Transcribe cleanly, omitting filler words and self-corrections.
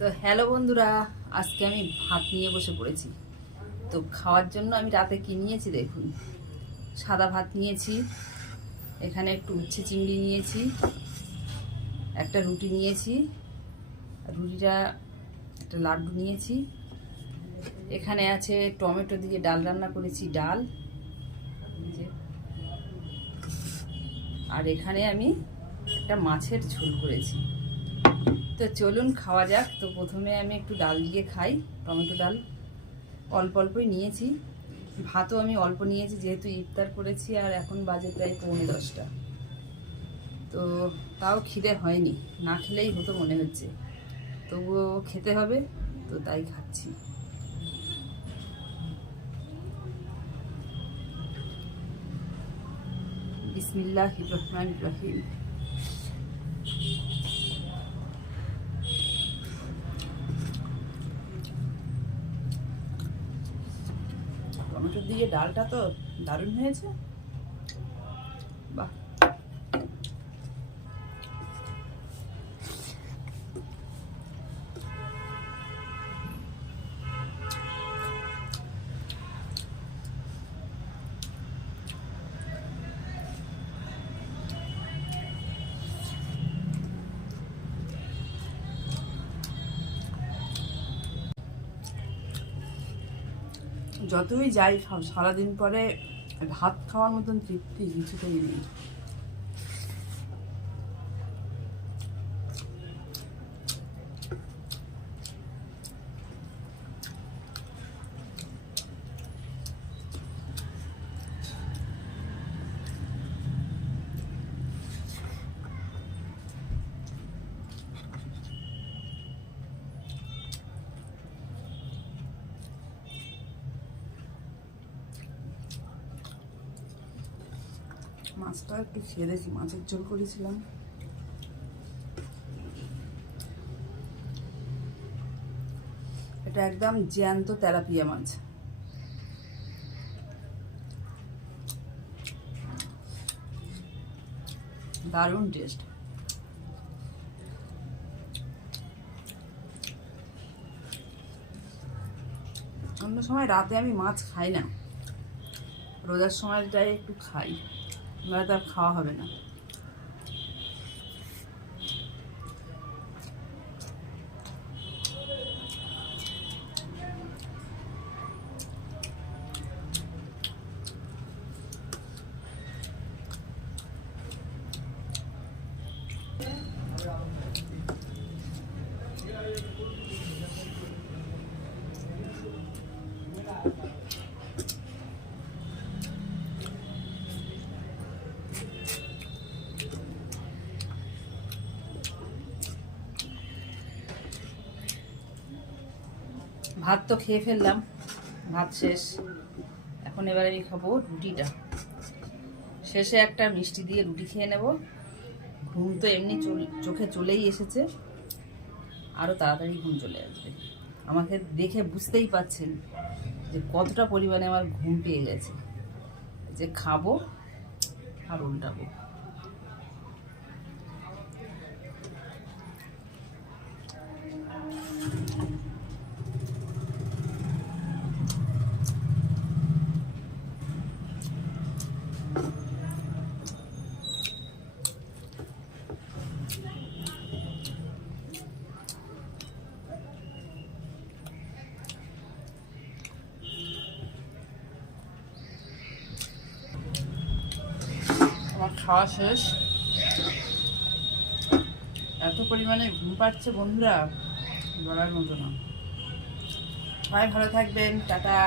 তো হ্যালো বন্ধুরা, আজকে আমি ভাত নিয়ে বসে পড়েছি। তো খাওয়ার জন্য আমি রাতে কি নিয়েছি দেখুন। সাদা ভাত নিয়েছি, এখানে একটু উচ্ছে চিংড়ি নিয়েছি, একটা রুটি নিয়েছি, রুটিটা একটা লাড্ডু নিয়েছি, এখানে আছে টমেটো দিয়ে ডাল রান্না করেছি, ডাল, আর এখানে আমি একটা মাছের ঝোল করেছি। তো চলুন খাওয়া যাক। তো প্রথমে আমি একটু ডাল দিয়ে খাই, টমেটো ডাল অল্প অল্পই নিয়েছি, ভাতও আমি অল্প নিয়েছি যেহেতু ইফতার করেছি আর এখন বাজে প্রায় 9:45। তো তাও খিদে হয়নি, না খেলেই হতো মনে হচ্ছে, তবুও খেতে হবে, তো তাই খাচ্ছি। বিসমিল্লাহির রহমানির রহিম। টমেটো দিয়ে ডালটা তো দারুণ হয়েছে, বাহ। যতই যাই খাও, সারাদিন পরে ভাত খাওয়ার মতন তৃপ্তি কিছুতেই নেই। মাছটা একটু খেয়ে দেখি, মাছের ঝোল করেছিলাম। এটা একদম জ্যান্ত তেলাপিয়া মাছ, দারুণ টেস্ট। অন্য সময় রাতে আমি মাছ খাই না, রোজার সময়টাই একটু খাই, নয়তো আর খাওয়া হবে না। ভাত তো খেয়ে ফেললাম, ভাত শেষ। এখন এবার আমি খাবো রুটিটা, শেষে একটা মিষ্টি দিয়ে রুটি খেয়ে নেব। ঘুম তো এমনি চোখে চলেই এসেছে, আরও তাড়াতাড়ি ঘুম চলে আসবে। আমাকে দেখে বুঝতেই পাচ্ছেন যে কতটা পরিমাণে আমার ঘুম পেয়ে গেছে, যে খাবো আর উল্টাবো। আমার খাওয়া শেষ, এত পরিমাণে ঘুম পাচ্ছে বন্ধুরা, বলার মতো না। সবাই ভালো থাকবেন, টাটা।